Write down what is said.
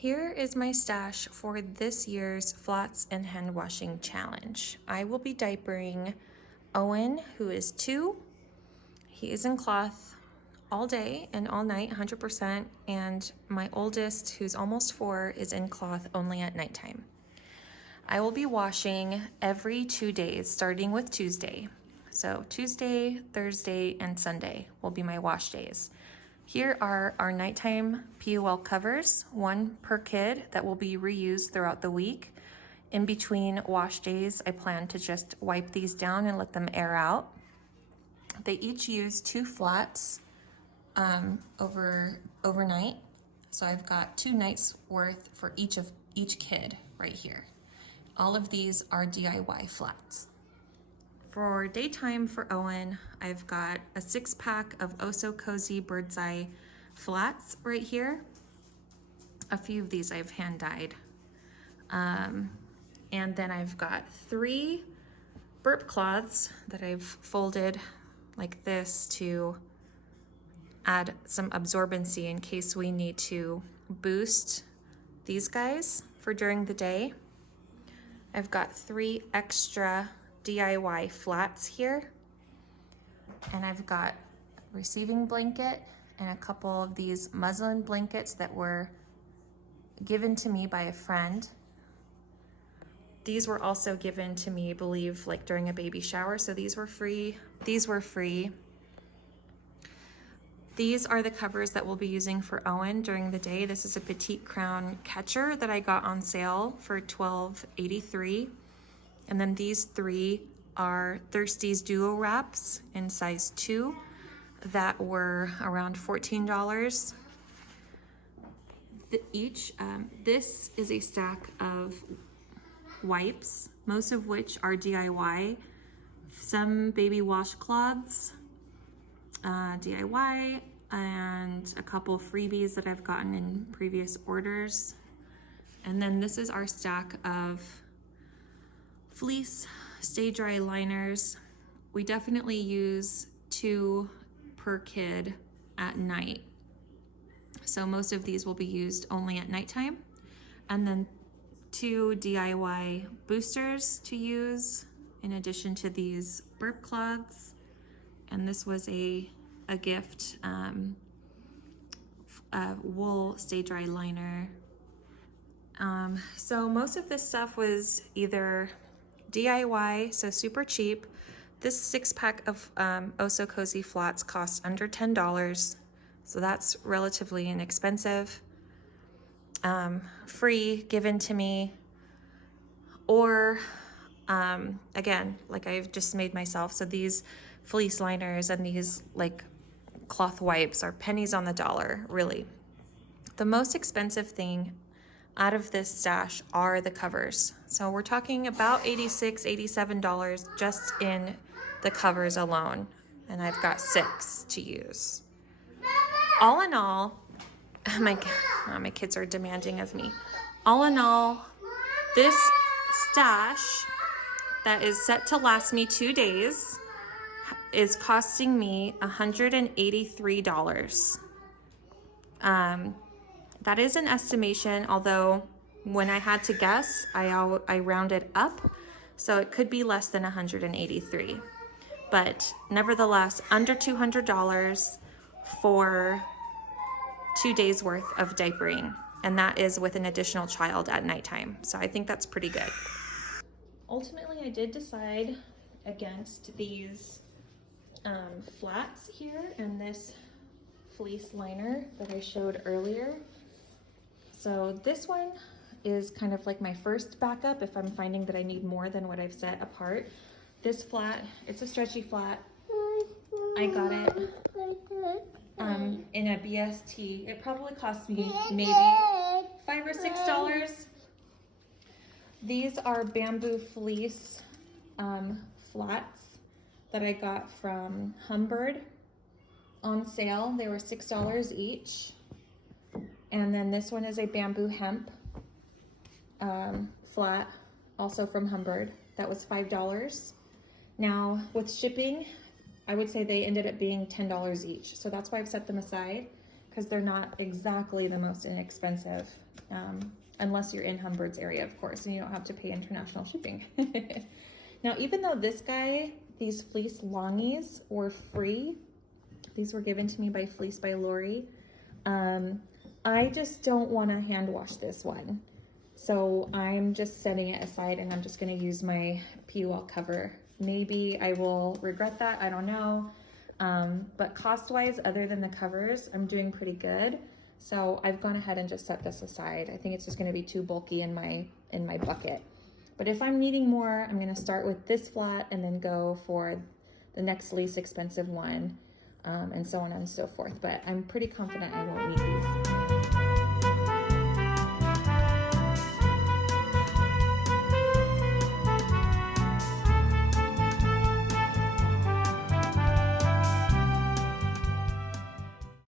Here is my stash for this year's Flats and Hand Washing Challenge. I will be diapering Owen, who is 2. He is in cloth all day and all night, 100%, and my oldest, who's almost 4, is in cloth only at nighttime. I will be washing every 2 days, starting with Tuesday. So Tuesday, Thursday, and Sunday will be my wash days. Here are our nighttime PUL covers, 1 per kid that will be reused throughout the week. In between wash days, I plan to just wipe these down and let them air out. They each use 2 flats overnight. So I've got 2 nights worth for each kid right here. All of these are DIY flats. For daytime for Owen, I've got a 6-pack of Oh So Cozy Bird's Eye flats right here. A few of these I've hand dyed. And then I've got 3 burp cloths that I've folded like this to add some absorbency in case we need to boost these guys for during the day. I've got 3 extra DIY flats here, and I've got a receiving blanket and a couple of these muslin blankets that were given to me by a friend. These were also given to me, I believe, like during a baby shower, so these were free. These were free. These are the covers that we'll be using for Owen during the day. This is a petite crown catcher that I got on sale for $12.83. And then these 3 are Thirsty's Duo Wraps in size 2 that were around $14 each. This is a stack of wipes, most of which are DIY. Some baby washcloths, DIY, and a couple freebies that I've gotten in previous orders. And then this is our stack of fleece stay dry liners. We definitely use 2 per kid at night. So most of these will be used only at nighttime. And then 2 DIY boosters to use in addition to these burp cloths. And this was a gift, a wool stay dry liner. So most of this stuff was either DIY, so super cheap. This 6-pack of Oh So Cozy flats costs under $10, so that's relatively inexpensive. Free, given to me, or again, like I've just made myself. So these fleece liners and these like cloth wipes are pennies on the dollar, really. The most expensive thing out of this stash are the covers. So we're talking about $86, $87 just in the covers alone. And I've got 6 to use. All in all, my kids are demanding of me. All in all, this stash that is set to last me 2 days is costing me $183. That is an estimation, although when I had to guess, I rounded up, so it could be less than 183. But nevertheless, under $200 for 2 days worth of diapering, and that is with an additional child at nighttime. So I think that's pretty good. Ultimately, I did decide against these flats here and this fleece liner that I showed earlier. So this one is kind of like my first backup if I'm finding that I need more than what I've set apart. This flat, it's a stretchy flat. I got it in a BST. It probably cost me maybe $5 or $6. These are bamboo fleece flats that I got from Humbird on sale. They were $6 each. And then this one is a bamboo hemp flat, also from Humbird. That was $5. Now with shipping, I would say they ended up being $10 each. So that's why I've set them aside. because they're not exactly the most inexpensive, unless you're in Humbert's area, of course, and you don't have to pay international shipping. Now, even though this guy, these fleece longies were free, these were given to me by Fleece by Lori, I just don't want to hand wash this one. So I'm just setting it aside, and I'm just going to use my PUL cover. Maybe I will regret that, I don't know. But cost-wise, other than the covers, I'm doing pretty good. So I've gone ahead and just set this aside. I think it's just going to be too bulky in my bucket. But if I'm needing more, I'm going to start with this flat and then go for the next least expensive one, and so on and so forth. But I'm pretty confident I won't need these.